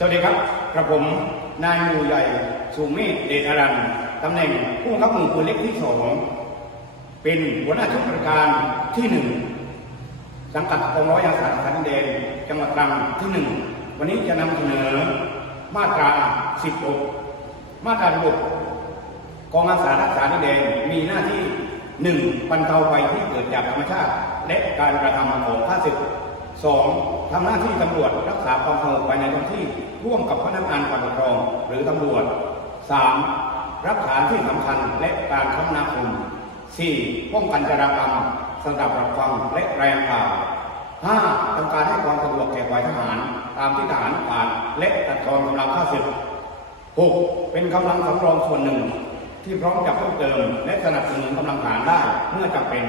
สวัสดีครับกระผมนายมูใหญ่สูงเมธเดชอารันตำแหน่งผู้บังคับหมู่ปืนเล็กที่สองเป็นหัวหน้าชุดบริการที่หนึ่งสังกัดกองร้อยยาสารพันเดนจังหวัดตรังที่หนึ่งวันนี้จะนำเสนอมาตรา16มาตรา16กองอาสารักษาดินแดนมีหน้าที่หนึ่งบรรเทาภัยที่เกิดจากธรรมชาติ และการกระทำของข้าศึก สองทำหน้าที่ตำรวจรักษาความสงบภายในท้องที่ร่วมกับพนักงานฝ่ายปกครองหรือตำรวจสามรับฐาที่สำคัญและการคมนาคมสี่ป้องกันจราจรสดับรับฟังและแรงข่าวห้าทำการให้ความสะดวกแก่ฝ่ายทหาร ตามที่ทหารผ่านและตัดทอนกำลังข้าศึกหกเป็นกำลังสำรองส่วนหนึ่ง ที่พร้อมจะเพิ่มเติมและสนับสนุนกำลังทหารได้เมื่อจำเป็น